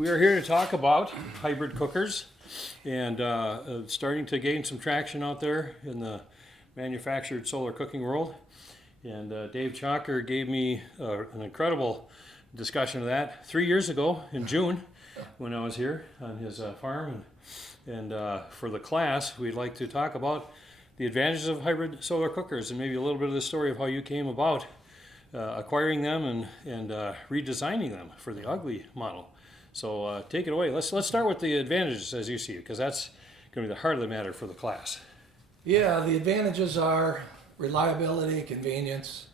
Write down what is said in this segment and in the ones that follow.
We are here to talk about hybrid cookers and starting to gain some traction out there in the manufactured solar cooking world. And Dave Chalker gave me an incredible discussion of that 3 years ago in June when I was here on his farm. And for the class, we'd like to talk about the advantages of hybrid solar cookers and maybe a little bit of the story of how you came about acquiring them and redesigning them for the ugly model. So take it away. Let's start with the advantages as you see it, because that's going to be the heart of the matter for the class. Yeah, the advantages are reliability, convenience.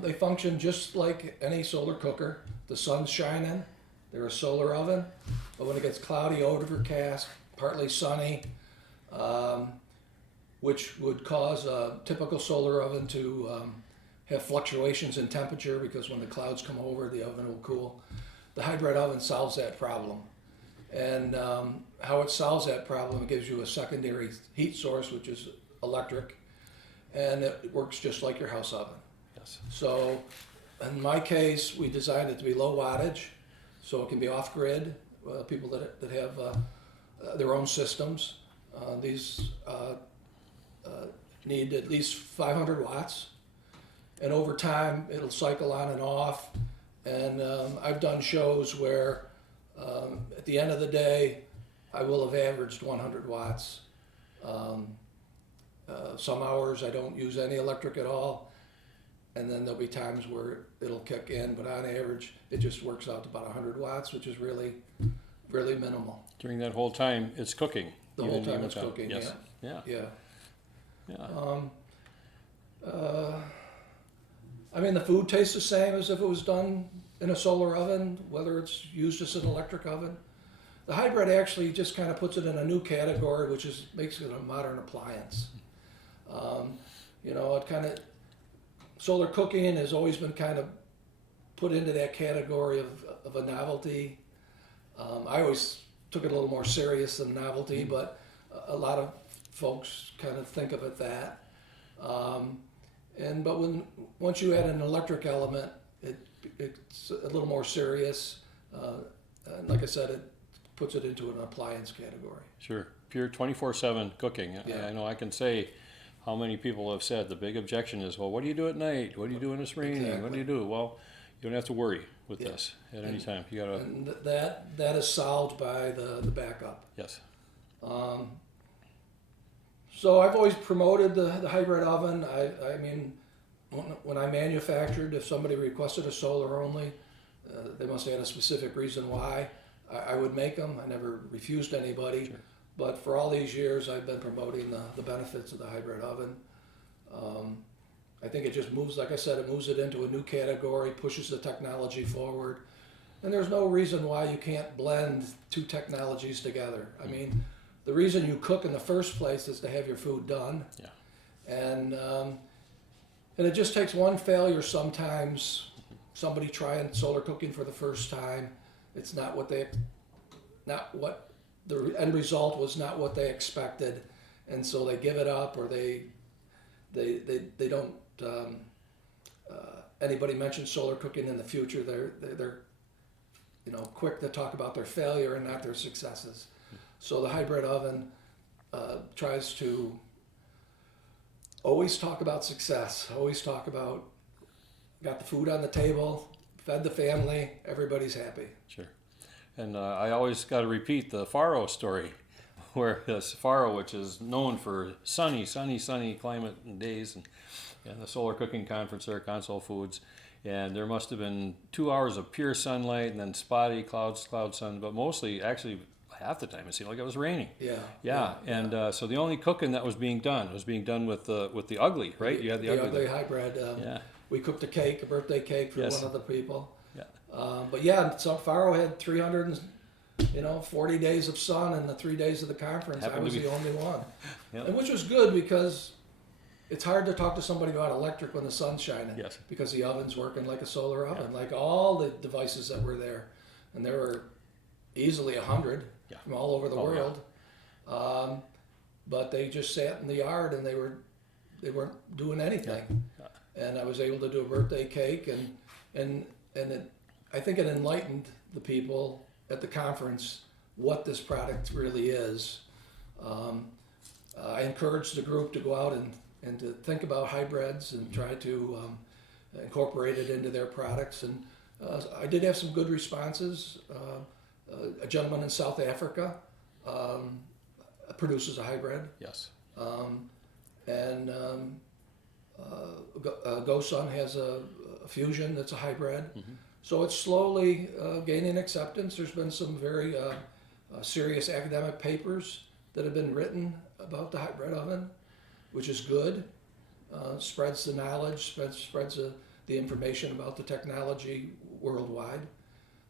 They function just like any solar cooker. The sun's shining, they're a solar oven, but when it gets cloudy, overcast, partly sunny, which would cause a typical solar oven to have fluctuations in temperature, because when the clouds come over, the oven will cool. The hybrid oven solves that problem. And how it solves that problem, it gives you a secondary heat source, which is electric, and it works just like your house oven. Yes. So in my case, we designed it to be low wattage, so it can be off-grid. People that have their own systems, these need at least 500 watts. And over time, it'll cycle on and off. And I've done shows where at the end of the day, I will have averaged 100 watts. Some hours I don't use any electric at all, and then there'll be times where it'll kick in, but on average, it just works out to about 100 watts, which is really, really minimal. During that whole time, it's cooking. The whole time it's cooking, yes. Yeah. Yeah. I mean, the food tastes the same as if it was done in a solar oven, whether it's used as an electric oven. The hybrid actually just kind of puts it in a new category, which makes it a modern appliance. It kind of, solar cooking has always been kind of put into that category of a novelty. I always took it a little more serious than novelty, but a lot of folks kind of think of it that. But once you add an electric element, it's a little more serious. And like I said, it puts it into an appliance category. Sure. Pure 24/7 cooking. Yeah. I know I can say how many people have said the big objection is, well, what do you do at night? What do you do when it's raining? Exactly. What do you do? Well, you don't have to worry with this at any time. You gotta. And that is solved by the backup. Yes. So I've always promoted the hybrid oven. I mean, when I manufactured, if somebody requested a solar only, they must have had a specific reason why. I would make them. I never refused anybody. Sure. But for all these years, I've been promoting the benefits of the hybrid oven. I think it just moves, like I said, it moves it into a new category, pushes the technology forward. And there's no reason why you can't blend two technologies together. I mean, the reason you cook in the first place is to have your food done. Yeah. And it just takes one failure sometimes. Somebody trying solar cooking for the first time, it's not what the end result was not what they expected, and so they give it up, or they don't. Anybody mentions solar cooking in the future, they're quick to talk about their failure and not their successes. So the hybrid oven tries to always talk about success, always talk about got the food on the table, fed the family, everybody's happy. Sure. And I always got to repeat the Faro story, where this Faro, which is known for sunny climate and days, and the solar cooking conference there, Console Foods, and there must have been 2 hours of pure sunlight and then spotty cloud sun, but mostly, actually, half the time it seemed like it was raining. Yeah. And so the only cooking that was being done with the ugly, right? You had the ugly hybrid. We cooked a birthday cake for one of the people. Yeah. But yeah, so Faro had 340 days of sun in the 3 days of the conference. I was the only one. Yep. And which was good, because it's hard to talk to somebody about electric when the sun's shining. Yes. Because the oven's working like a solar oven, like all the devices that were there. And there were easily 100 from all over the world. Yeah. But they just sat in the yard and they weren't doing anything. Yeah. And I was able to do a birthday cake, and I think it enlightened the people at the conference what this product really is. I encouraged the group to go out and to think about hybrids and try to incorporate it into their products. And I did have some good responses. A gentleman in South Africa produces a hybrid. Yes. And GoSun has a Fusion that's a hybrid. So it's slowly gaining acceptance. There's been some very serious academic papers that have been written about the hybrid oven, which is good. Spreads the knowledge, spreads the information about the technology worldwide.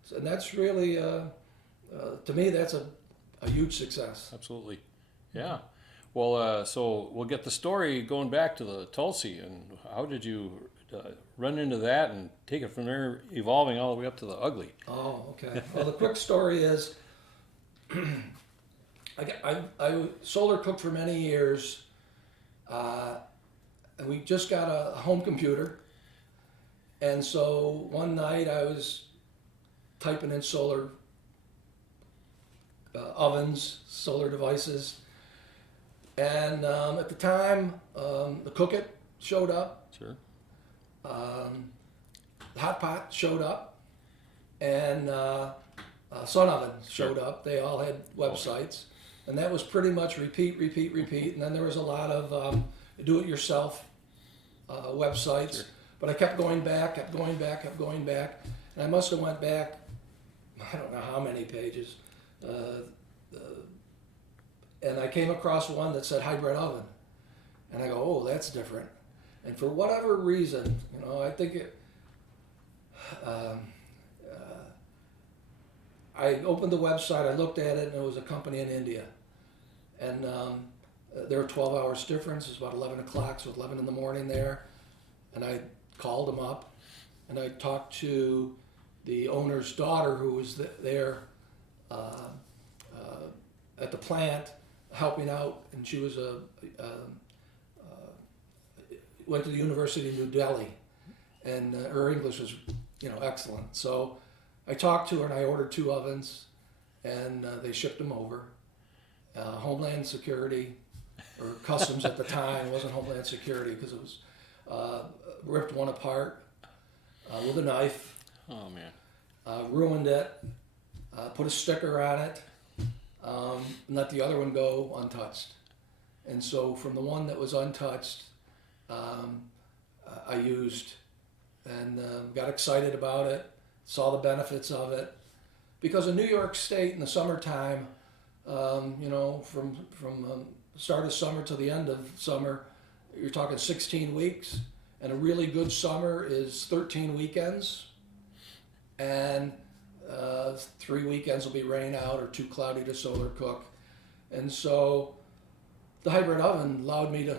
So, and that's really, to me, that's a huge success. Absolutely. Yeah. Well, so we'll get the story going back to the Tulsi, and how did you run into that and take it from there, evolving all the way up to the ugly? Oh, okay. Well, the quick story is, I solar cooked for many years, and we just got a home computer, and so one night I was typing in solar ovens, solar devices, and at the time, the Cook It showed up. Sure. The Hot Pot showed up, and Sun Oven showed up. They all had websites, and that was pretty much repeat. And then there was a lot of do-it-yourself websites. Sure. But I kept going back, and I must have went back, I don't know how many pages, and I came across one that said hybrid oven, and I go, oh, that's different. And for whatever reason, I think it. I opened the website, I looked at it, and it was a company in India. And there were 12 hours difference. It was about 11 o'clock, so 11 in the morning there. And I called them up, and I talked to the owner's daughter, who was there at the plant helping out, and she was went to the University of New Delhi, and her English was, excellent. So I talked to her, and I ordered 2 ovens, and they shipped them over. Homeland Security, or Customs at the time, it wasn't Homeland Security because it was ripped one apart with a knife. Oh man. Ruined it. Put a sticker on it. And let the other one go untouched. And so from the one that was untouched, I used and got excited about it, saw the benefits of it. Because in New York State in the summertime, from start of summer to the end of summer, you're talking 16 weeks. And a really good summer is 13 weekends. And 3 weekends will be rain out or too cloudy to solar cook. And so the hybrid oven allowed me to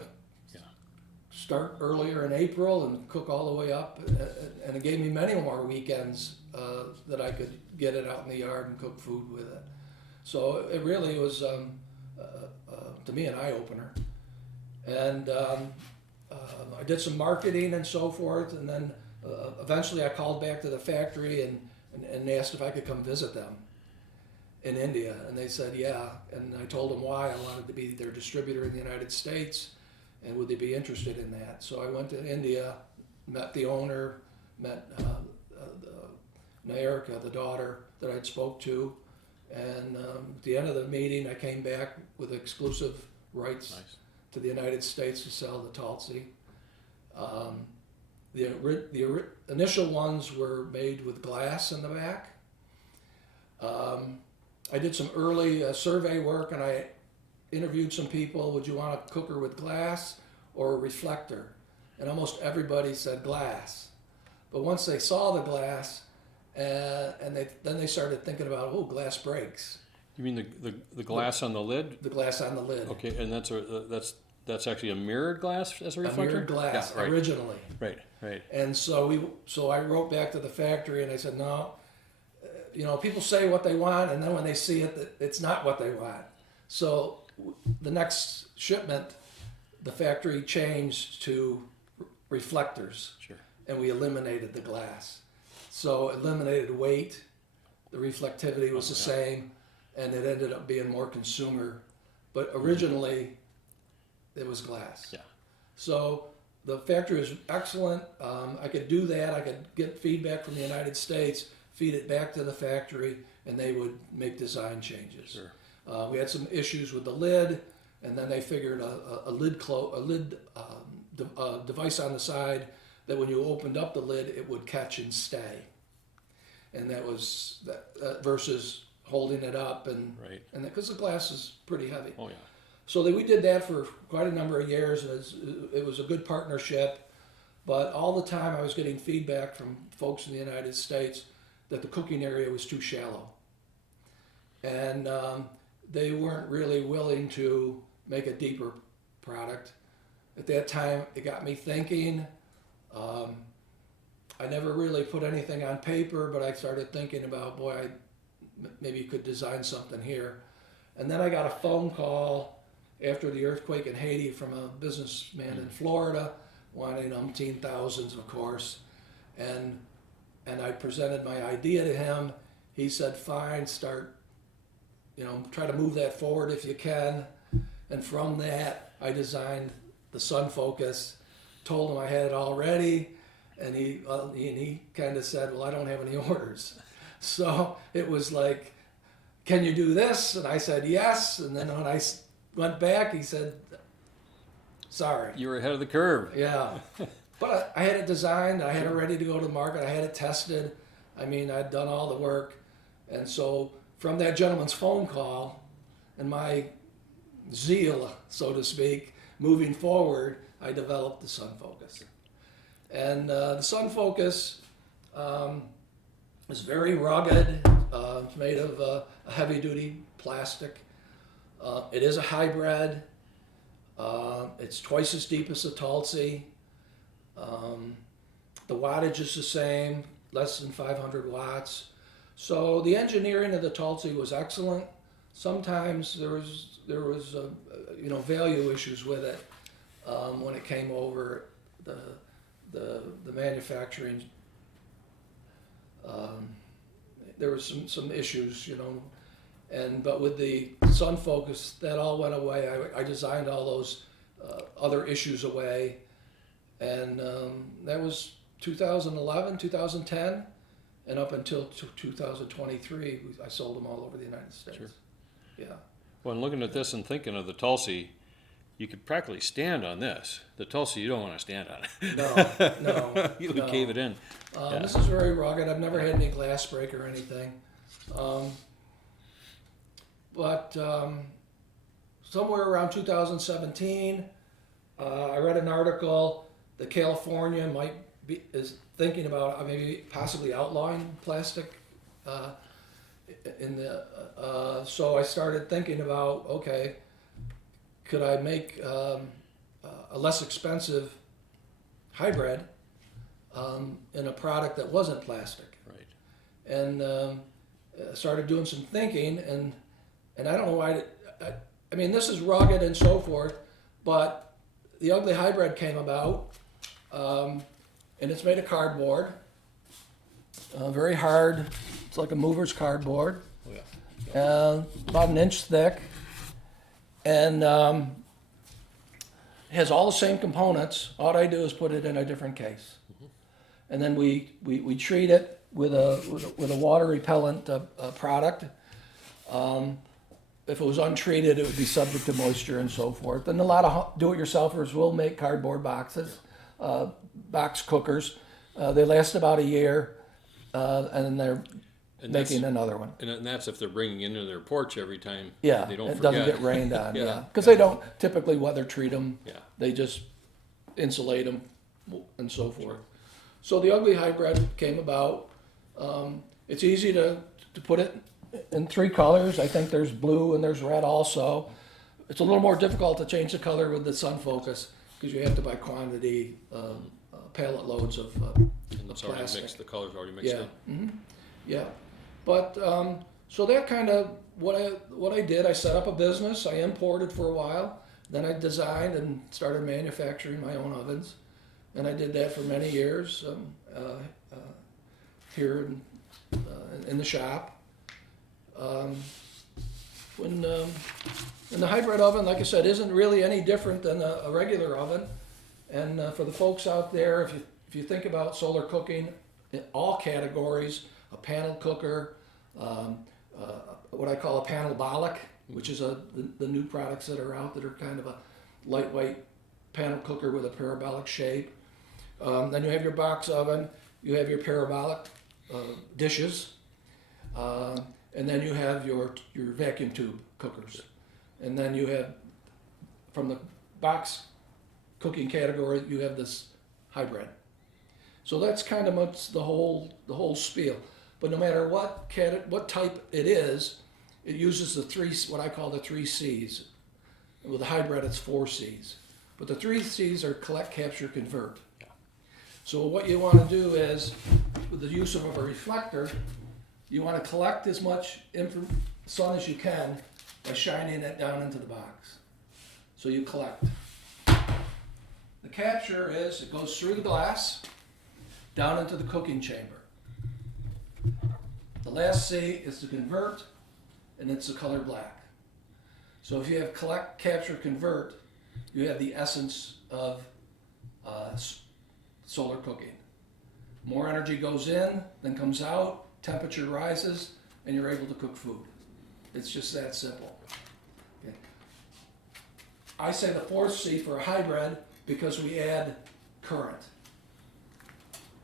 start earlier in April and cook all the way up, and it gave me many more weekends that I could get it out in the yard and cook food with it. So it really was, to me, an eye-opener. And I did some marketing and so forth, and then eventually I called back to the factory and asked if I could come visit them in India, and they said yeah, and I told them why I wanted to be their distributor in the United States, and would they be interested in that. So I went to India, met the owner, met Nayarka, the daughter that I'd spoke to, and at the end of the meeting I came back with exclusive rights to the United States to sell the Tulsi. The initial ones were made with glass in the back. I did some early survey work, and I interviewed some people. Would you want a cooker with glass or a reflector? And almost everybody said glass. But once they saw the glass, then they started thinking about, oh, glass breaks. You mean the glass on the lid? The glass on the lid. Okay, and that's actually a mirrored glass as a reflector? A mirrored glass, yeah, right. Originally. Right. And so I wrote back to the factory and I said, no, people say what they want, and then when they see it, it's not what they want. So the next shipment, the factory changed to reflectors. Sure. And we eliminated the glass. So eliminated weight, the reflectivity was the same, and it ended up being more consumer. But originally, it was glass. Yeah. So the factory was excellent. I could do that. I could get feedback from the United States, feed it back to the factory, and they would make design changes. Sure. We had some issues with the lid, and then they figured a device on the side that when you opened up the lid, it would catch and stay. And that was versus holding it up and Right. and because the glass is pretty heavy. Oh, yeah. So we did that for quite a number of years. It was a good partnership, but all the time I was getting feedback from folks in the United States that the cooking area was too shallow, and they weren't really willing to make a deeper product. At that time, it got me thinking. I never really put anything on paper, but I started thinking about, boy, maybe you could design something here. And then I got a phone call after the earthquake in Haiti from a businessman in Florida, wanting umpteen thousands, of course. And I presented my idea to him. He said, fine, start, try to move that forward if you can. And from that, I designed the Sun Focus, told him I had it all ready, and he kind of said, well, I don't have any orders. So it was like, can you do this? And I said, yes. And then when I went back, he said, sorry. You were ahead of the curve. Yeah. But I had it designed. I had it ready to go to the market. I had it tested. I mean, I'd done all the work. And so from that gentleman's phone call and my zeal, so to speak, moving forward, I developed the Sun Focus. And the Sun Focus is very rugged. It's made of a heavy-duty plastic. It is a hybrid. It's twice as deep as the Tulsi. The wattage is the same, less than 500 watts. So the engineering of the Tulsi was excellent. Sometimes there was value issues with it when it came over the manufacturing. There was some issues, but with the Sun Focus, that all went away. I designed all those other issues away, and that was 2011, 2010, and up until 2023, I sold them all over the United States. Sure. Yeah. Well, and looking at this and thinking of the Tulsi, you could practically stand on this. The Tulsi, you don't want to stand on it. No. You would cave it in. This is very rugged. I've never had any glass break or anything. But somewhere around 2017, I read an article that California is thinking about maybe possibly outlawing plastic so I started thinking about, okay, could I make a less expensive hybrid in a product that wasn't plastic? Right. And started doing some thinking, and I don't know why. I mean, this is rugged and so forth, but the ugly hybrid came about, and it's made of cardboard, very hard. It's like a mover's cardboard, Oh, yeah. about an inch thick, and has all the same components. All I do is put it in a different case, and then we treat it with a water repellent product. If it was untreated, it would be subject to moisture and so forth. And a lot of do-it-yourselfers will make cardboard boxes, box cookers. They last about a year, and then they're making another one. And that's if they're bringing into their porch every time. Yeah, They don't it forget. doesn't get rained on. Yeah. Yeah, because they don't typically weather treat them. Yeah. They just insulate them and so forth. So the ugly hybrid came about. It's easy to put it in three colors. I think there's blue and there's red also. It's a little more difficult to change the color with the Sun Focus because you have to buy quantity pallet loads of And it's already plastic. mixed. The color's already mixed Yeah. in. Yeah, but so that kind of what I did. I set up a business. I imported for a while. Then I designed and started manufacturing my own ovens, and I did that for many years here in the shop. And the hybrid oven, like I said, isn't really any different than a regular oven. And for the folks out there, if you think about solar cooking in all categories, a panel cooker, what I call a panel-bolic, which is the new products that are out that are kind of a lightweight panel cooker with a parabolic shape. Then you have your box oven, you have your parabolic dishes, and then you have your vacuum tube cookers. And then you have, from the box cooking category, you have this hybrid. So that's kind of much the whole spiel. But no matter what type it is, it uses what I call the 3 C's. With the hybrid, it's 4 C's. But the 3 C's are collect, capture, convert. Yeah. So what you want to do is, with the use of a reflector, you want to collect as much sun as you can by shining it down into the box. So you collect. The capture is, it goes through the glass, down into the cooking chamber. The last C is to convert, and it's the color black. So if you have collect, capture, convert, you have the essence of solar cooking. More energy goes in than comes out, temperature rises, and you're able to cook food. It's just that simple. Okay. I say the 4th C for a hybrid because we add current.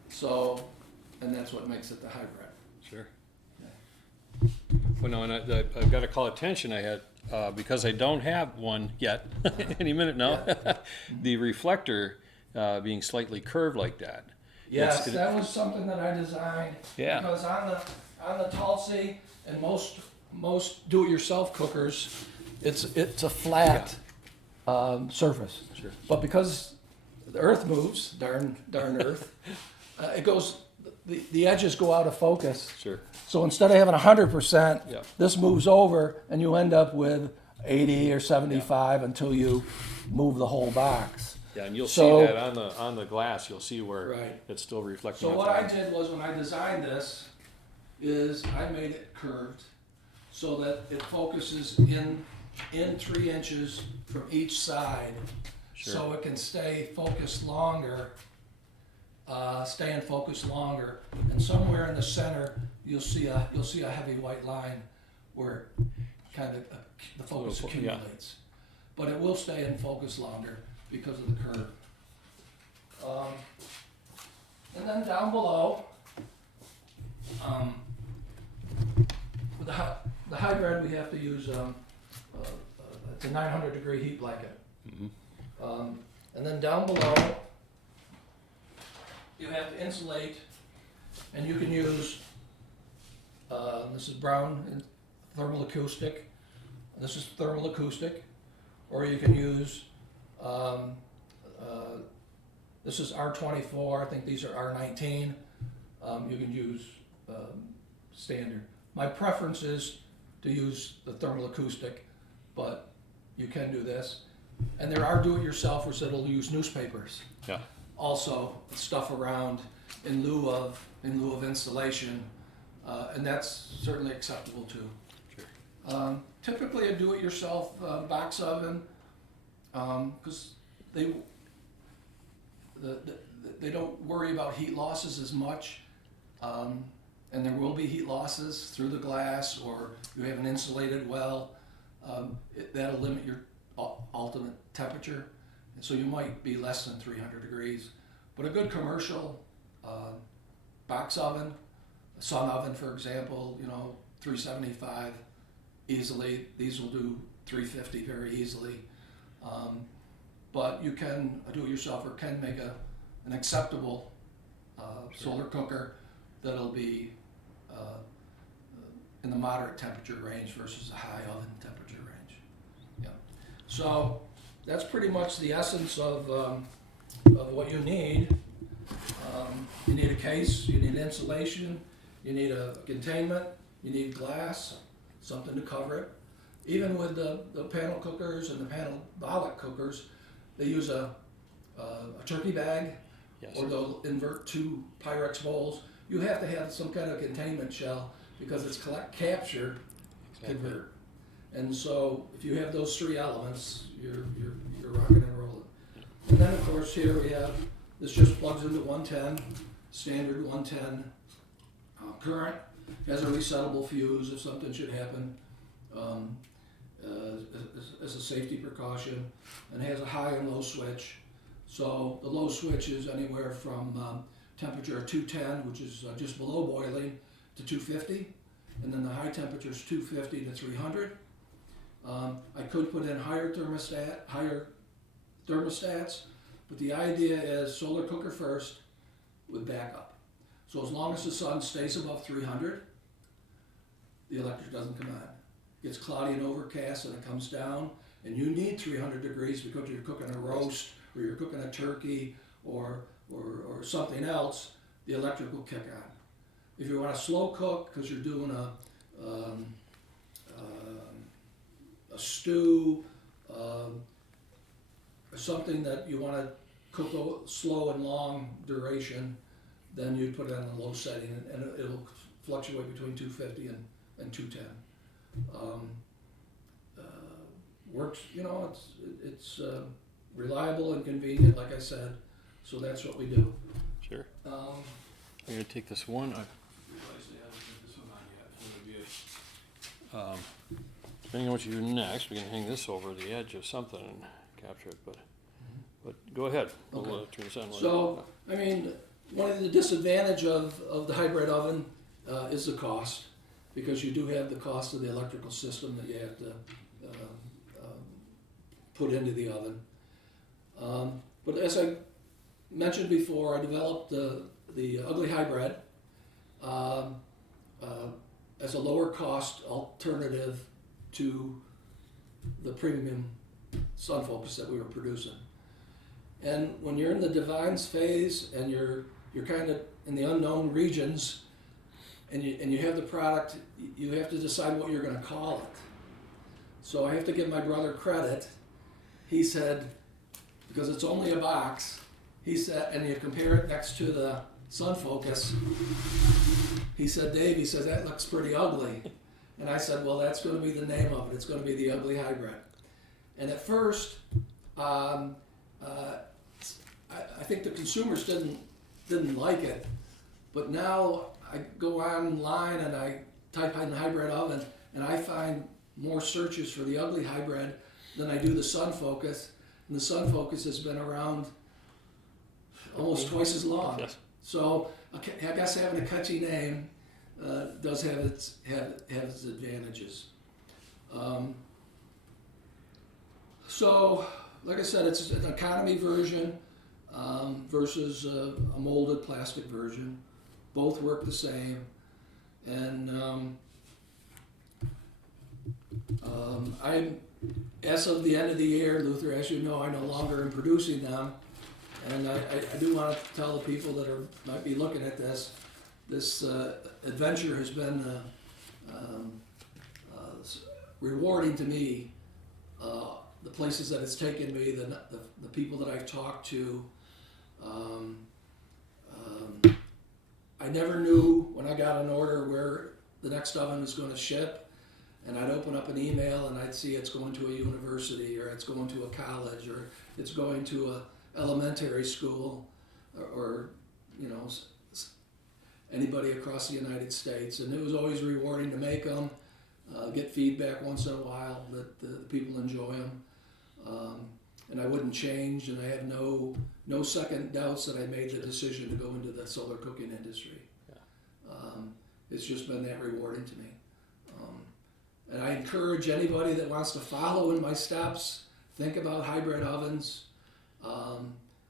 So, and that's what makes it the hybrid. Sure. Well, no, and I've got to call attention. I had because I don't have one yet. Any minute now. Yeah. The reflector being slightly curved like that. Yes, that was something that I designed. Yeah. Because on the Tulsi and most do-it-yourself cookers, it's a flat surface. Sure. But because the Earth moves, darn Earth, it goes. The edges go out of focus. Sure. So instead of having 100%, Yeah. this moves over, and you end up with 80 or 75 until you move the whole box. Yeah, and you'll So- see that on the glass. You'll see where Right. it's still reflecting. So off what the I did was, when I designed this, is I made it curved so that it focuses in 3 inches from each side, Sure. so it can stay focused longer. Stay in focus longer, and somewhere in the center you'll see a heavy white line where kind of the focus Yeah. accumulates, but it will stay in focus longer because of the curve. And then down below, with the hybrid, we have to use it's a 900 degree heat blanket. Mm-hmm. And then down below, you have to insulate, and you can use, this is brown and thermal acoustic, this is thermal acoustic, or you can use, this is R24, I think these are R19, you can use standard. My preference is to use the thermal acoustic, but you can do this. And there are do-it-yourselfers that'll use newspapers. Yeah. Also stuff around in lieu of installation, and that's certainly acceptable too. Sure. Typically a do-it-yourself box oven, because they don't worry about heat losses as much, and there will be heat losses through the glass, or you have an insulated well. That'll limit your ultimate temperature. And so you might be less than 300 degrees. But a good commercial box oven, a sun oven, for example, 375 easily. These will do 350 very easily. But you can, a do-it-yourselfer can make an acceptable solar cooker that'll be in the moderate temperature range versus a high oven temperature range. Yeah. So that's pretty much the essence of what you need. You need a case, you need insulation, you need a containment, you need glass, something to cover it. Even with the panel cookers and the panel-bolic cookers, they use a turkey bag, Yes. or they'll invert 2 Pyrex bowls. You have to have some kind of containment shell because it's capture convert. And so if you have those three elements, you're rocking and rolling. And then of course here we have, this just plugs into 110, standard 110 current, has a resettable fuse if something should happen, as a safety precaution, and has a high and low switch. So the low switch is anywhere from temperature 210, which is just below boiling, to 250, and then the high temperature is 250 to 300. I could put in higher thermostats, but the idea is solar cooker first with backup. So as long as the sun stays above 300, the electric doesn't come on. It gets cloudy and overcast and it comes down, and you need 300 degrees because you're cooking a roast or you're cooking a turkey or something else, the electric will kick on. If you want to slow cook because you're doing a stew, or something that you want to cook slow and long duration, then you'd put it on a low setting, and it'll fluctuate between 250 and 210. Works, you know, it's reliable and convenient, like I said, so that's what we do. Sure. I'm going to take this one. I realized I haven't put this one on yet. Depending on what you do next, we can hang this over the edge of something and capture it, but go ahead. We'll turn this on. So, I mean, one of the disadvantage of the hybrid oven is the cost, because you do have the cost of the electrical system that you have to put into the oven. But as I mentioned before, I developed the Ugly Hybrid as a lower cost alternative to the premium Sun Focus that we were producing. And when you're in the divines phase and you're kind of in the unknown regions, and you have the product, you have to decide what you're going to call it. So I have to give my brother credit. He said, because it's only a box, he said, and you compare it next to the Sun Focus, he said, Dave, he says, that looks pretty ugly. And I said, well, that's going to be the name of it. It's going to be the Ugly Hybrid. And at first, I think the consumers didn't like it, but now I go online and I type in hybrid oven, and I find more searches for the Ugly Hybrid than I do the Sun Focus, and the Sun Focus has been around almost twice as long. Yes. So I guess having a catchy name does have its advantages. So, like I said, it's an economy version versus a molded plastic version. Both work the same, and as of the end of the year, Luther, as you know, I no longer am producing them, and I do want to tell the people that might be looking at this adventure has been rewarding to me. The places that it's taken me, the people that I've talked to. I never knew when I got an order where the next oven was going to ship, and I'd open up an email and I'd see it's going to a university, or it's going to a college, or it's going to a elementary school, or you know, anybody across the United States. And it was always rewarding to make them, get feedback once in a while that the people enjoy them. And I wouldn't change, and I have no second doubts that I made the decision to go into the solar cooking industry. Yeah. It's just been that rewarding to me. And I encourage anybody that wants to follow in my steps, think about hybrid ovens. I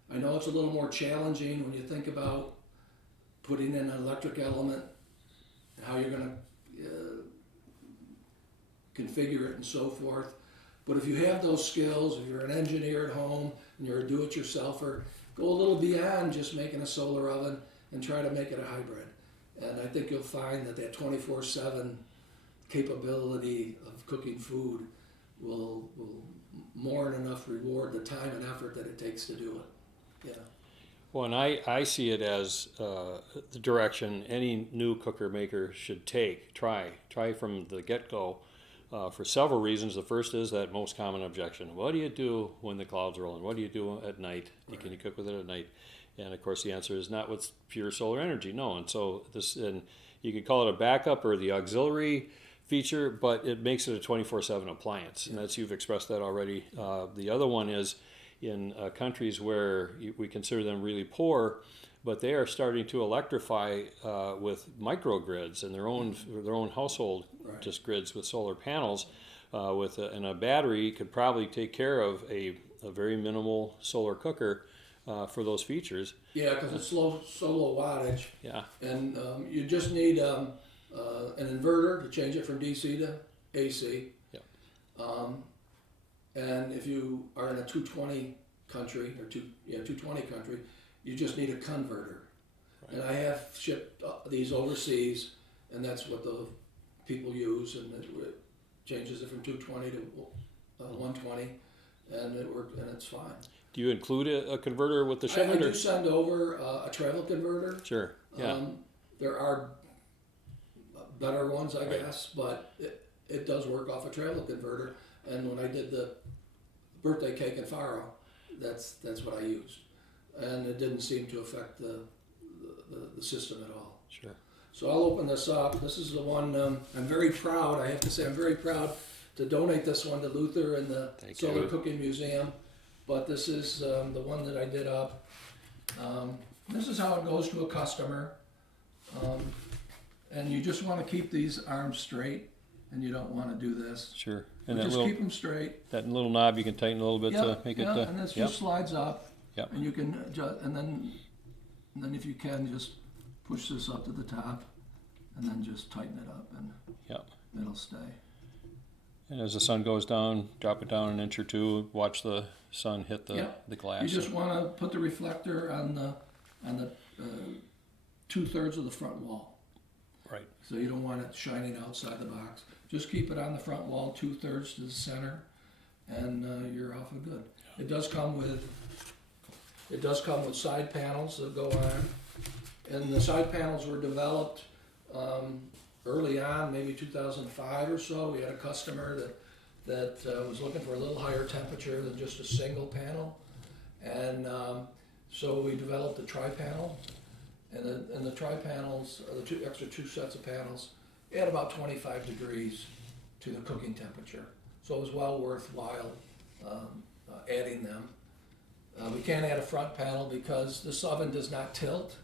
know it's a little more challenging when you think about putting in an electric element, and how you're going to configure it and so forth. But if you have those skills, if you're an engineer at home and you're a do-it-yourselfer, go a little beyond just making a solar oven and try to make it a hybrid. And I think you'll find that 24/7 capability of cooking food will more than enough reward the time and effort that it takes to do it. Yeah. Well, and I see it as the direction any new cooker maker should try from the get-go, for several reasons. The first is that most common objection. What do you do when the clouds roll in? What do you do at night? Right. Can you cook with it at night? And of course the answer is not with pure solar energy, no. And so and you could call it a backup or the auxiliary feature, but it makes it a 24/7 appliance. And you've expressed that already. The other one is in countries where we consider them really poor, but they are starting to electrify with microgrids and their own household Right. just grids with solar panels. And a battery could probably take care of a very minimal solar cooker for those features. Yeah, because it's so low wattage, Yeah, and you just need an inverter to change it from DC to AC. yeah, And if you are in a 220 country, 220 country, you just need a converter. Right. And I have shipped these overseas, and that's what the people use, and it changes it from 220 to 120, and it's fine. Do you include a converter with the I shipment? do send over a travel converter. Sure. Yeah. There are better ones, I Right. guess, but it does work off a travel converter. And when I did the birthday cake in Faro, that's what I used, and it didn't seem to affect the system at all. Sure. So I'll open this up. This is the one I'm very proud. I have to say I'm very proud to donate this one to Luther and the Thank Solar you. Cooking Museum. But this is the one that I did up. This is how it goes to a customer. And you just want to keep these arms straight, and you don't want to do this. Sure. But And just keep them straight. that little knob you can tighten a little bit to make it. And this just slides up. Yep. And you can adjust, and then if you can, just push this up to the top, and then just tighten it up, and Yep. it'll stay. And as the sun goes down, drop it down an inch or two. Watch the sun hit the glass. You just want to put the reflector on the 2/3 of the front wall. Right. So you don't want it shining outside the box. Just keep it on the front wall, 2/3 to the center, and you're off and good. It does come with side panels that go on, and the side panels were developed early on, maybe 2005 or so. We had a customer that was looking for a little higher temperature than just a single panel, and so we developed a tri-panel. And the tri-panels, the two sets of panels, add about 25 degrees to the cooking temperature. So it was well worthwhile adding them. We can't add a front panel because this oven does not tilt.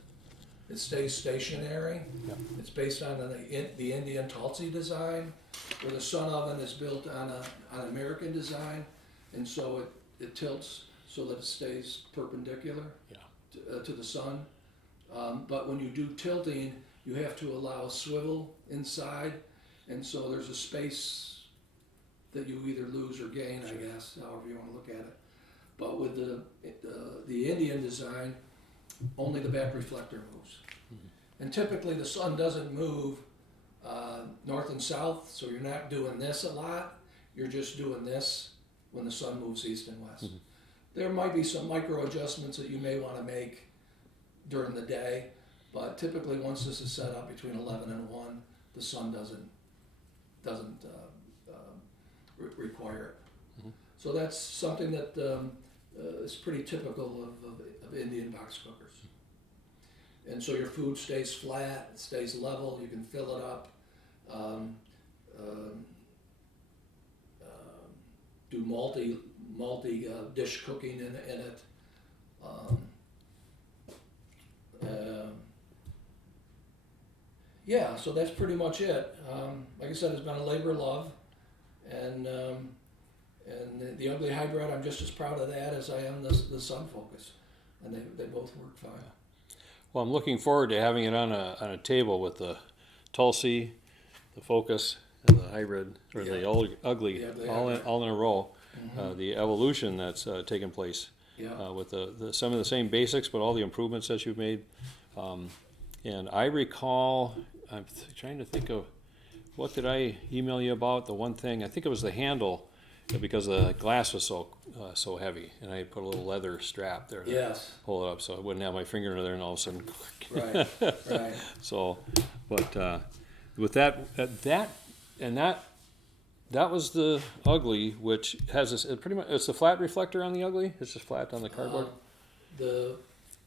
It stays stationary. Yep. It's based on the Indian Tulsi design, where the sun oven is built on an American design, and so it tilts so that it stays perpendicular to the sun. But when you do tilting, you have to allow swivel inside, and so there's a space that you either lose or gain, I guess, however you want to look at it. But with the Indian design, only the back reflector moves. And typically the sun doesn't move north and south, so you're not doing this a lot. You're just doing this when the sun moves east and west. There might be some micro adjustments that you may want to make during the day, but typically once this is set up between 11 and 1, the sun doesn't require it. So that's something that is pretty typical of Indian box cookers. And so your food stays flat, it stays level, you can fill it up, do multi dish cooking in it. Yeah, so that's pretty much it. Like I said, it's been a labor of love, and the ugly hybrid, I'm just as proud of that as I am the Sun Focus, and they both work fine. Well, I'm looking forward to having it on a table with the Tulsi, the Focus, and the hybrid, or the ugly, all in a row. The evolution that's taken place with some of the same basics, but all the improvements that you've made. And I recall, I'm trying to think of, what did I email you about? The one thing, I think it was the handle, because the glass was so heavy, and I put a little leather strap there to hold it up so I wouldn't have my finger in there and all of a sudden. Right. So, but with that that was the ugly, which has this, it pretty much, it's a flat reflector on the ugly? It's just flat on the cardboard? The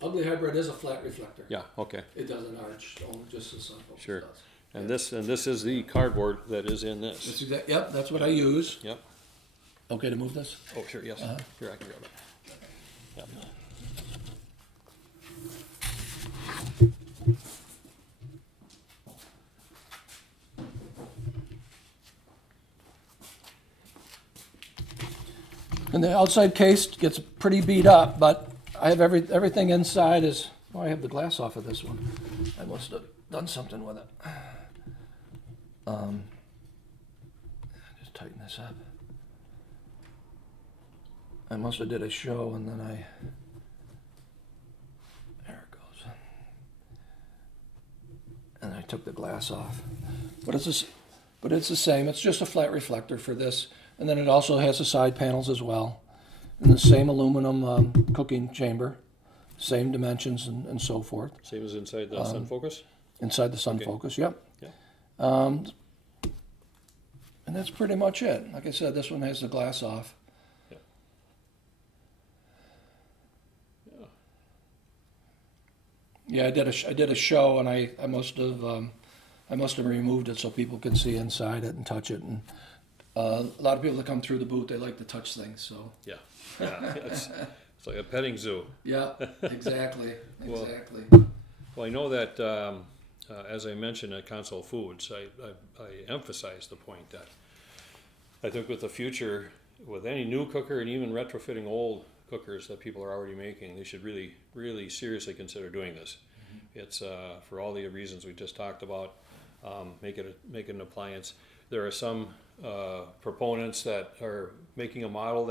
ugly hybrid is a flat reflector. Yeah, okay, It doesn't arch, only just the sun focus sure. does. And this is the cardboard that is in That's this. yep, that's what I use. Yep. Okay to move this? Oh, sure, yes. Uh-huh. Here, I can grab it. Yep. And the outside case gets pretty beat up, but I have everything inside is, oh, I have the glass off of this one. I must have done something with it. Just tighten this up. I must have did a show and then there it goes. And I took the glass off. But it's the same, it's just a flat reflector for this. And then it also has the side panels as well. And the same aluminum cooking chamber, same dimensions and so forth. Same as inside the sun focus? Inside the sun Okay. focus, yep. Yeah. And that's pretty much it. Like I said, this one has the glass off. Yeah. Yeah, I did a show, and I must have removed it so people can see inside it and touch it. And a lot of people that come through the booth, they like to touch things. So Yeah, yeah, it's like a petting zoo. yeah, exactly, Well- exactly. Well, I know that, as I mentioned at Console Foods, I emphasize the point that I think with the future, with any new cooker and even retrofitting old cookers that people are already making, they should really, really seriously consider doing this. It's for all the reasons we just talked about, make it an appliance. There are some proponents that are making a model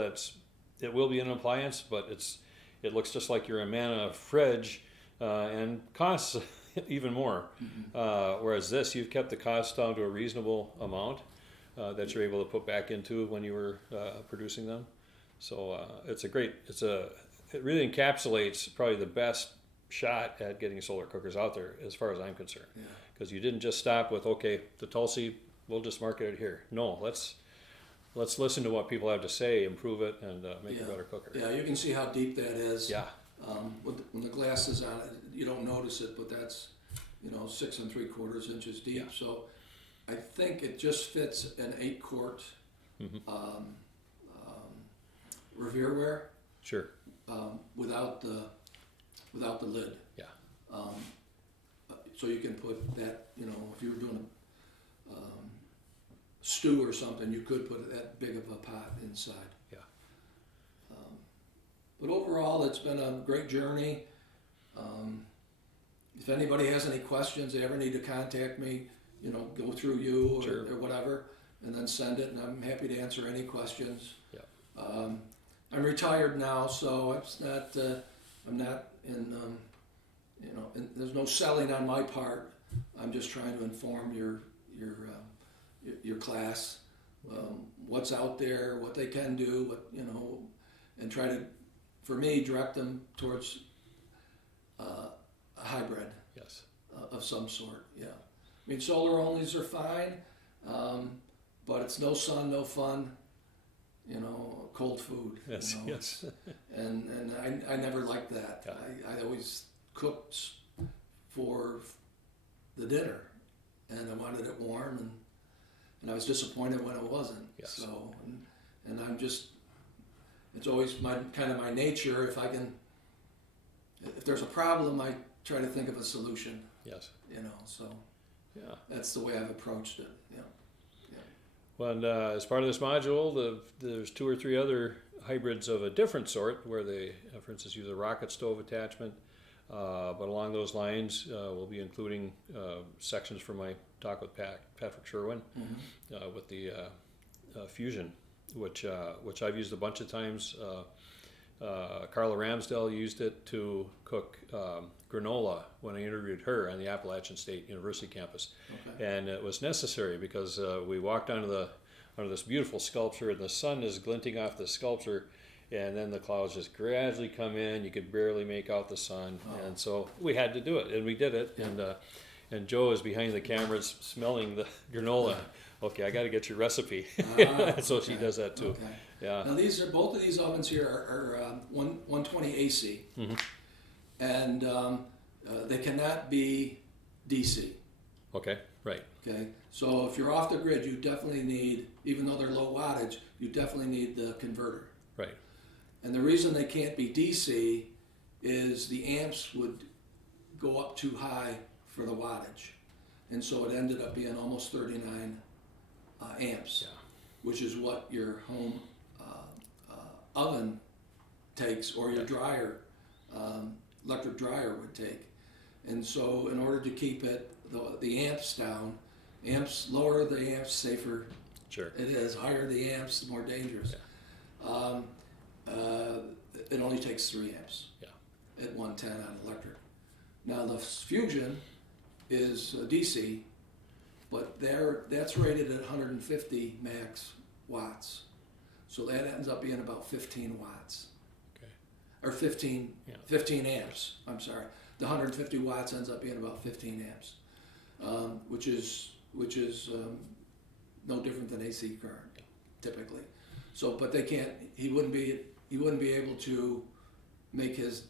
it will be an appliance, but it looks just like your Amana fridge and costs even more. Whereas this, you've kept the cost down to a reasonable amount that you're able to put back into when you were producing them. So it really encapsulates probably the best shot at getting solar cookers out there as far as I'm concerned. Because you didn't just stop with, okay, the Tulsi, we'll just market it here. No, let's listen to what people have to say, improve it, and make a better cooker. Yeah, you can see how deep that is. Yeah, When the glass is on it, you don't notice it, but that's 6 3/4 inches deep. Yeah. So I think it just fits an 8-quart Revereware sure. without the lid. Yeah, So you can put that, if you were doing a stew or something, you could put that big of a pot inside. yeah. But overall, it's been a great journey. If anybody has any questions, they ever need to contact me, go through you Sure. or whatever, and then send it, and I'm happy to answer any questions. Yeah. I'm retired now, so I'm not in, there's no selling on my part. I'm just trying to inform your class, what's out there, what they can do, and try to, for me, direct them towards a hybrid Yes. of some sort. Yeah, I mean, solar onlys are fine, but it's no sun, no fun. Cold food. Yes. Yes. And I never liked that. Yeah. I always cooked for the dinner, and I wanted it warm, and I was disappointed when it wasn't. Yes. So, and I'm just, it's always my nature. If there's a problem, I try to think of a solution. Yes. So Yeah. that's the way I've approached it. Yeah. Well, and as part of this module, there's 2 or 3 other hybrids of a different sort where they, for instance, use a rocket stove attachment. But along those lines, we'll be including sections for my talk with Patrick Sherwin with the Fusion, which I've used a bunch of times. Carla Ramsdell used it to cook granola when I interviewed her on the Appalachian State University campus. Okay. And it was necessary because we walked onto this beautiful sculpture, and the sun is glinting off the sculpture, and then the clouds just gradually come in. You could barely make out the sun, and so we had to do it, and we did it. And Joe is behind the cameras smelling the granola Okay, I got to get your recipe. So she Okay, does that too. Okay. Yeah. Now both of these ovens here are 120 AC, and they cannot be DC. Okay. Right. Okay, so if you're off the grid, you definitely need, even though they're low wattage, you definitely need the converter. Right. And the reason they can't be DC is the amps would go up too high for the wattage. And so it ended up being almost 39 amps, Yeah. which is what your home oven takes, or your dryer, electric dryer would take. And so in order to keep it, the amps down, lower the amps, safer Sure. it is. Higher the amps, the more dangerous. Yeah. It only takes 3 amps. Yeah. At 110 on electric. Now the Fusion is DC, but that's rated at 150 max watts. So that ends up being about 15 watts. Okay. Or 15 amps, I'm sorry. The 150 watts ends up being about 15 amps, which is no different than AC current, typically. So, but he wouldn't be able to make his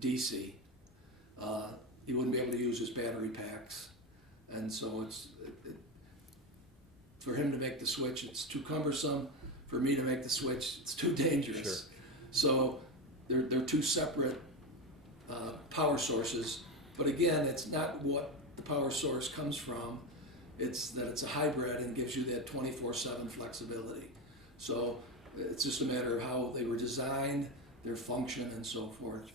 DC. He wouldn't be able to use his battery packs, and so for him to make the switch, it's too cumbersome. For me to make the switch, it's too dangerous. Sure. So they're two separate power sources. But again, it's not what the power source comes from. It's that it's a hybrid and gives you that 24/7 flexibility. So it's just a matter of how they were designed, their function, and so forth.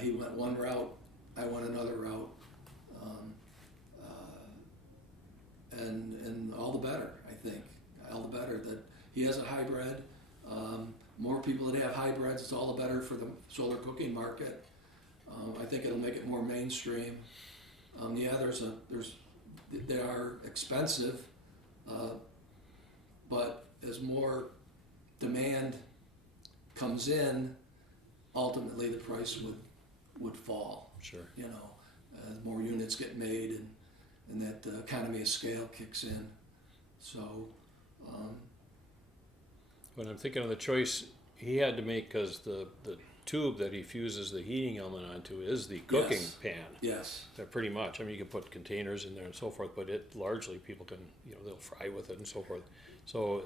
He went one route, I went another route, and all the better, I think. All the better that he has a hybrid. More people that have hybrids, it's all the better for the solar cooking market. I think it'll make it more mainstream. Yeah, they are expensive, but as more demand comes in, ultimately the price would fall. Sure. You know, as more units get made and that economy of scale kicks in. So. When I'm thinking of the choice he had to make, because the tube that he fuses the heating element onto is the cooking pan. Yes. Pretty much. I mean, you can put containers in there and so forth, but it largely people can, they'll fry with it and so forth. So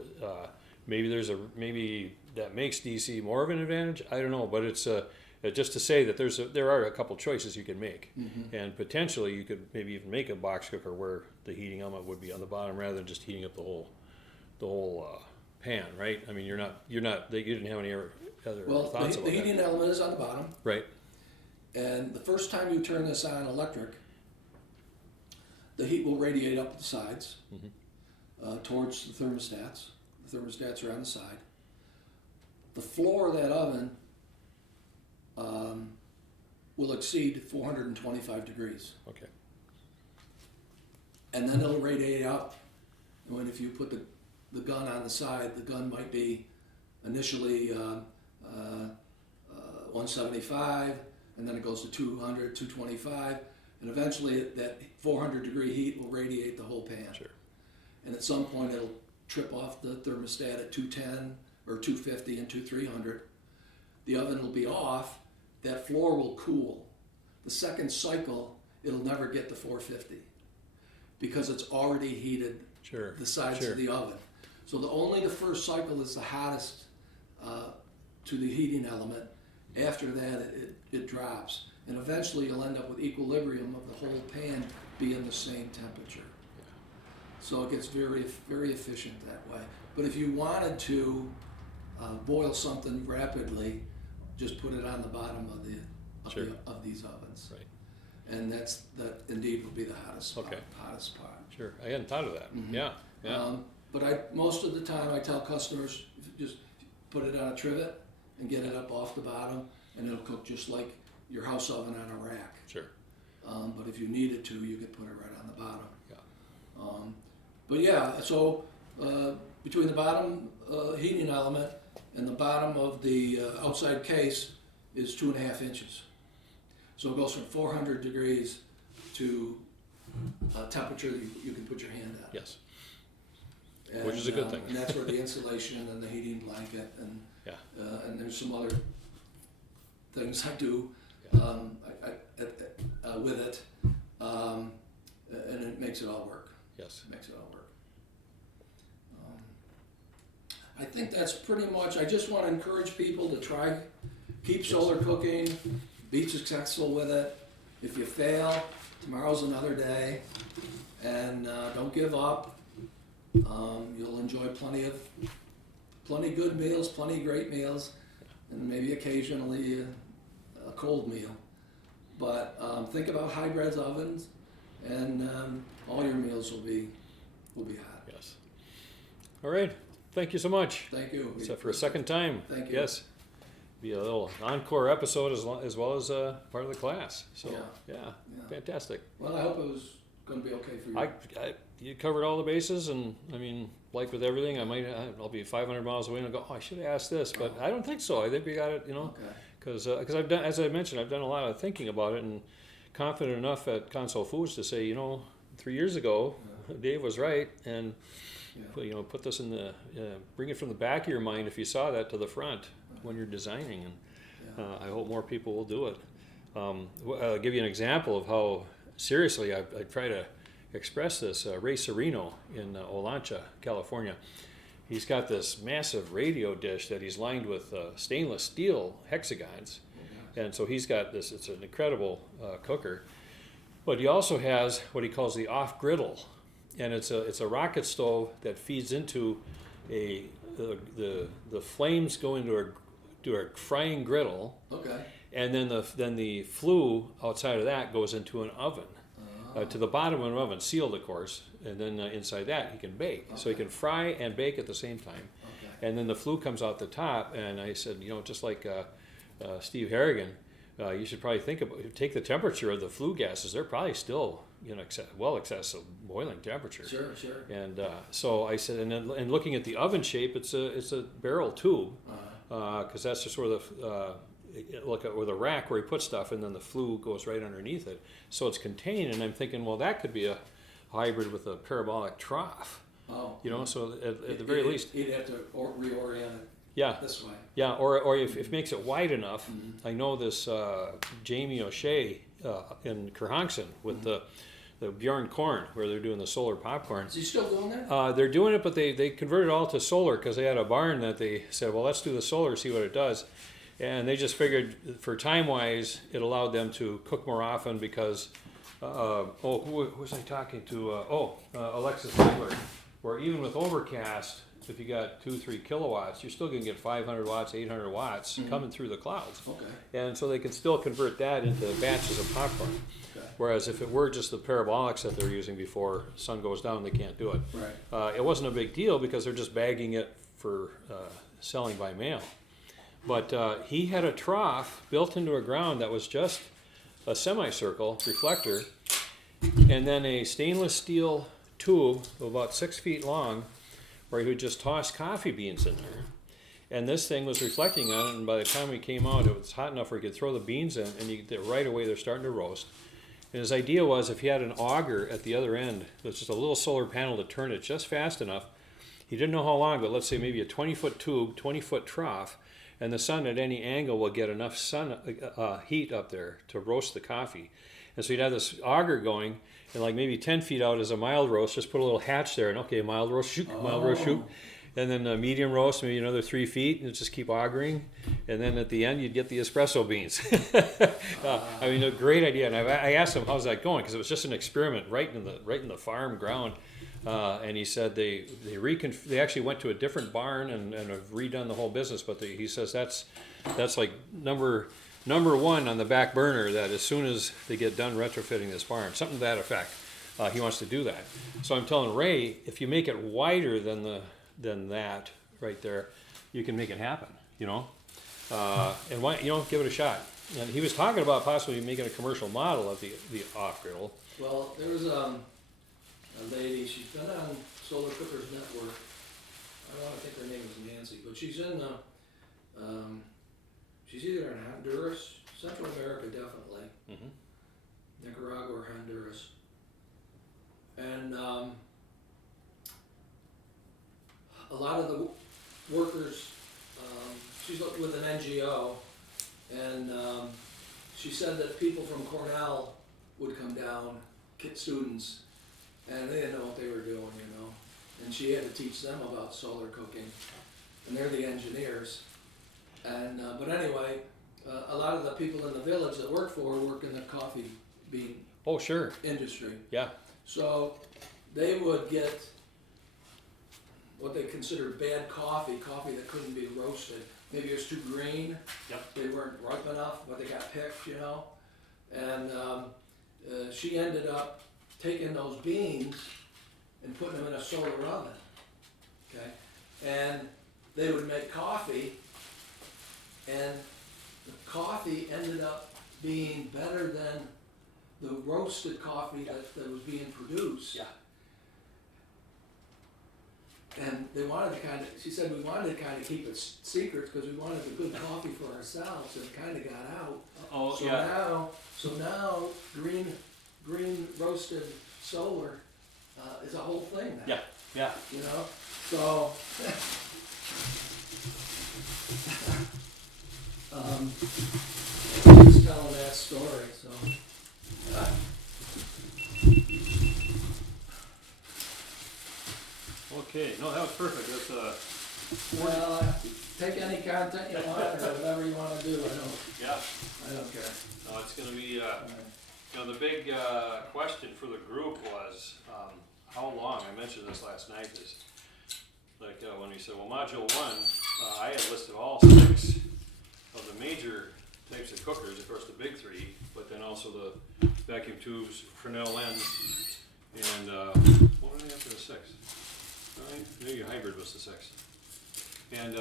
maybe maybe that makes DC more of an advantage. I don't know, but it's just to say that there are a couple choices you can make, and potentially you could maybe even make a box cooker where the heating element would be on the bottom rather than just heating up the whole pan, right? I mean, you didn't have any other thoughts about the heating element is on the bottom. Right. And the first time you turn this on electric, the heat will radiate up the sides towards the thermostats. The thermostats are on the side. The floor of that oven will exceed 425 degrees. Okay. And then it'll radiate up. And if you put the gun on the side, the gun might be initially 175, and then it goes to 200, 225, and eventually that 400 degree heat will radiate the whole pan. Sure. And at some point it'll trip off the thermostat at 210 or 250 and 300. The oven will be off, that floor will cool. The second cycle, it'll never get to 450 because it's already heated the sides of the oven. So only the first cycle is the hottest to the heating element. After that, it drops. And eventually you'll end up with equilibrium of the whole pan being the same temperature. Yeah. So it gets very, very efficient that way. But if you wanted to boil something rapidly, just put it on the bottom of these ovens. Right. And that indeed will be the hottest spot. Okay. Hottest spot. Sure. I hadn't thought of that. Yeah. But most of the time I tell customers, just put it on a trivet and get it up off the bottom, and it'll cook just like your house oven on a rack. Sure. But if you needed to, you could put it right on the bottom. Yeah. But yeah, so between the bottom heating element and the bottom of the outside case is 2.5 inches. So it goes from 400 degrees to temperature that you can put your hand at. Yes. And, Which is a good thing. And that's where the insulation and the heating blanket and and there's some other things I do with it, and it makes it all work. Yes. It makes it all work. I think that's pretty much. I just want to encourage people to try, keep solar cooking, be successful with it. If you fail, tomorrow's another day, and don't give up. You'll enjoy plenty good meals, plenty great meals, and maybe occasionally a cold meal. But think about hybrid ovens, and all your meals will be hot. Yes. All right. Thank you so much. Thank you. Except for a second time. Thank you. Yes. Be a little encore episode as well as part of the class. So yeah, fantastic. Well, I hope it was going to be okay for you. You covered all the bases, and I mean, like with everything, I'll be 500 miles away and I'll go, oh, I should have asked this, but I don't think so. I think we got it, because I've done, as I mentioned, I've done a lot of thinking about it, and confident enough at Console Foods to say, 3 years ago, Dave was right, and put this in bring it from the back of your mind if you saw that to the front when you're designing, and I hope more people will do it. I'll give you an example of how seriously I try to express this. Ray Serino in Olancha, California. He's got this massive radio dish that he's lined with stainless steel hexagons. And so he's got this, it's an incredible cooker. But he also has what he calls the off griddle. And it's a rocket stove that feeds into the flames go into a frying griddle. Okay. And then the flue outside of that goes into an oven. To the bottom of an oven, sealed of course, and then inside that he can bake. Okay. So he can fry and bake at the same time. Okay. And then the flue comes out the top, and I said, just like Steve Harrigan, you should probably take the temperature of the flue gases. They're probably still well excess of boiling temperature. Sure. And so I said, and looking at the oven shape, it's a barrel tube, because that's just where with a rack where he puts stuff, and then the flue goes right underneath it, so it's contained. And I'm thinking, well, that could be a hybrid with a parabolic trough. Oh. So at the very least, you'd have to reorient it. Yeah. This way. Yeah, or if it makes it wide enough. Mm-hmm. I know this Jamie O'Shea in Kerhonkson with the Bjorn Corn, where they're doing the solar popcorn. Is he still doing that? They're doing it, but they converted it all to solar because they had a barn that they said, well, let's do the solar, see what it does. And they just figured for time-wise, it allowed them to cook more often because, who was I talking to? Alexis Ziegler, where even with overcast, if you got 2-3 kilowatts, you're still going to get 500 watts, 800 watts coming through the clouds. Okay. And so they can still convert that into batches of popcorn. Okay. Whereas if it were just the parabolics that they're using before sun goes down, they can't do it. Right. It wasn't a big deal because they're just bagging it for selling by mail. But he had a trough built into a ground that was just a semicircle reflector, and then a stainless steel tube of about 6 feet long, where he would just toss coffee beans in there. And this thing was reflecting on it, and by the time we came out, it was hot enough where he could throw the beans in, and right away they're starting to roast. And his idea was if he had an auger at the other end, there's just a little solar panel to turn it just fast enough. He didn't know how long, but let's say maybe a 20-foot tube, 20-foot trough, and the sun at any angle will get enough sun heat up there to roast the coffee. And so you'd have this auger going, and like maybe 10 feet out is a mild roast, just put a little hatch there, and okay, mild roast, shoot, mild roast, shoot. And then a medium roast, maybe another 3 feet, and just keep augering. And then at the end, you'd get the espresso beans. I mean, a great idea. And I asked him, how's that going? Because it was just an experiment right in the farm ground. And he said they actually went to a different barn and have redone the whole business. But he says that's like number one on the back burner, that as soon as they get done retrofitting this barn, something to that effect, he wants to do that. So I'm telling Ray, if you make it wider than that right there, you can make it happen, and why give it a shot. And he was talking about possibly making a commercial model of the off griddle. Well, there was a lady, she's been on Solar Cookers Network. I think her name is Nancy, but she's in she's either in Honduras, Central America definitely, Nicaragua or Honduras, and a lot of the workers, she's with an NGO, and she said that people from Cornell would come down, students, and they didn't know what they were doing, you know. And she had to teach them about solar cooking, and they're the engineers. And but anyway, a lot of the people in the village that work for her work in the coffee bean Oh, sure. industry. Yeah. So they would get what they considered bad coffee that couldn't be roasted. Maybe it was too green. Yep. They weren't ripe enough, but they got picked, you know. And she ended up taking those beans and putting them in a solar oven. Okay, and they would make coffee, and the coffee ended up being better than the roasted coffee that was being produced. Yeah. And they wanted to kind of, she said, we wanted to kind of keep it secret because we wanted the good coffee for ourselves, and it kind of got out. Oh, So yeah. now green roasted solar is a whole thing now. Yeah. Yeah. You know, so just telling that story. So. Okay. No, that was perfect. That's Well, take any content you want or whatever you want to do. yeah. I don't care. No, it's going to be. You know, the big question for the group was how long. I mentioned this last night. Is like when we said, well, module 1, I had listed all 6 of the major types of cookers. Of course, the big 3, but then also the vacuum tubes, Fresnel lens, and what did I have for the 6th? Maybe a hybrid was the 6th. And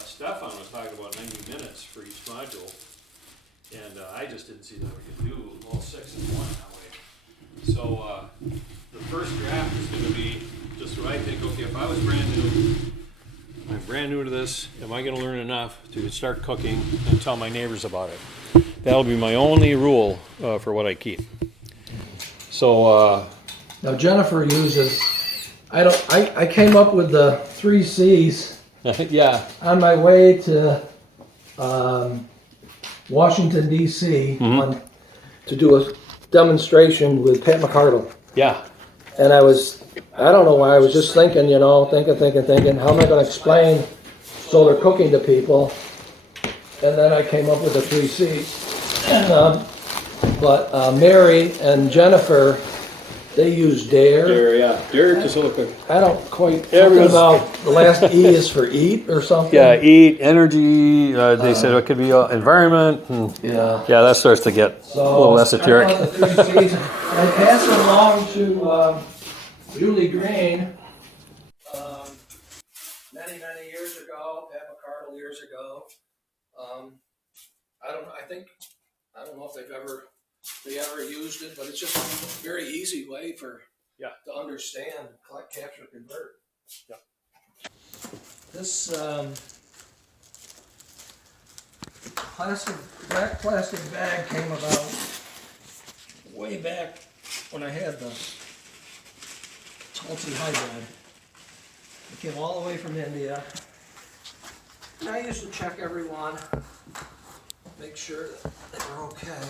Stefan was talking about 90 minutes for each module, and I just didn't see that we could do all 6 in one that way. So the first draft is going to be just what I think. Okay, if I was I'm brand new to this, am I going to learn enough to start cooking and tell my neighbors about it? That'll be my only rule for what I keep. So Now Jennifer uses. I came up with the 3 C's yeah. on my way to Washington D.C. To do a demonstration with Pat McCardle. Yeah. And I don't know why, I was just thinking, you know, thinking, how am I going to explain solar cooking to people? And then I came up with the 3 C's. And, but Mary and Jennifer, they use DARE. Yeah. Dare to solar cook. I don't quite, something about the last E is for eat or something. Yeah, eat, energy, they said it could be environment, and Yeah. that starts to get a little esoteric. I passed it along to Julie Green many years ago, Pat McCardle years ago. I don't know if they ever used it, but it's just a very easy way to understand, capture, convert. Yeah. This black plastic bag came about way back when I had the Tulsi hybrid. It came all the way from India. And I used to check every one, make sure that they were okay.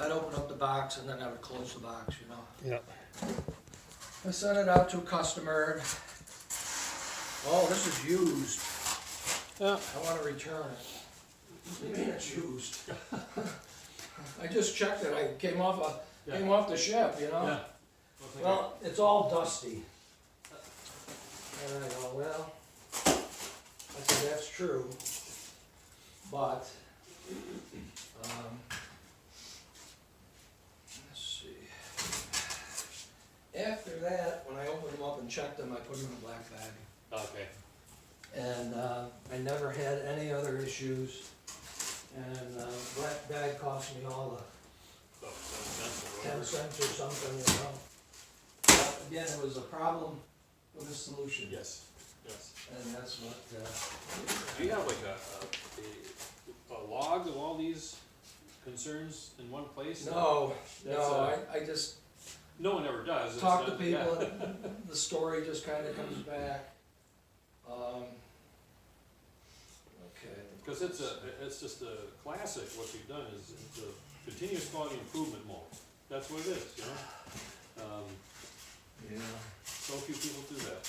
I'd open up the box and then I would close the box, you know. Yeah. I sent it out to a customer. Oh, this is used. Yeah. I want to return it. What do you mean it's used? I just checked it. I came off the ship, you know. Yeah. Well, it's all dusty. And I go, well, I said that's true, but let's see. After that, when I opened them up and checked them, I put them in a black bag. Okay. And I never had any other issues. And black bag cost me all the 10 cents or something, you know. But again, it was a problem with a solution. Yes. Yes. And that's what. Do you have like a log of all these concerns in one place? No, That's, no. I just No one ever does. It's talk to not- people, yeah. and the story just kind of comes back. Okay. Cause it's just a classic, what you've done is it's a continuous quality improvement mode. That's what it is, you know? Yeah. So few people do that.